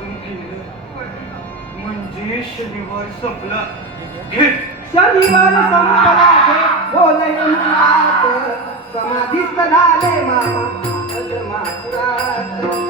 किती म्हणजे शनिवार संपला शनिवार संपला बोलही समाधीच झाले मामा माथुरात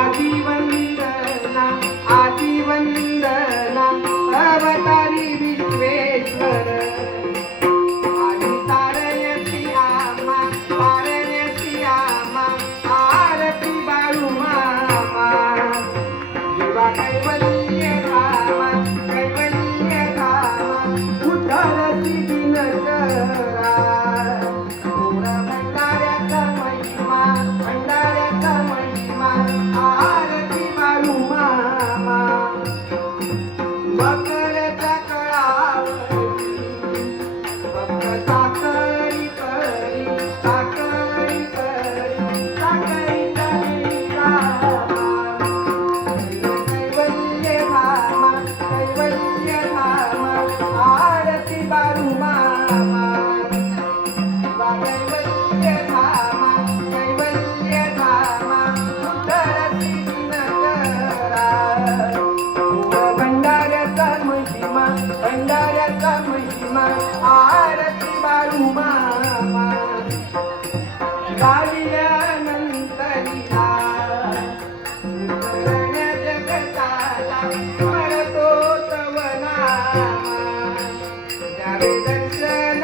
ಚಂದ್ರನ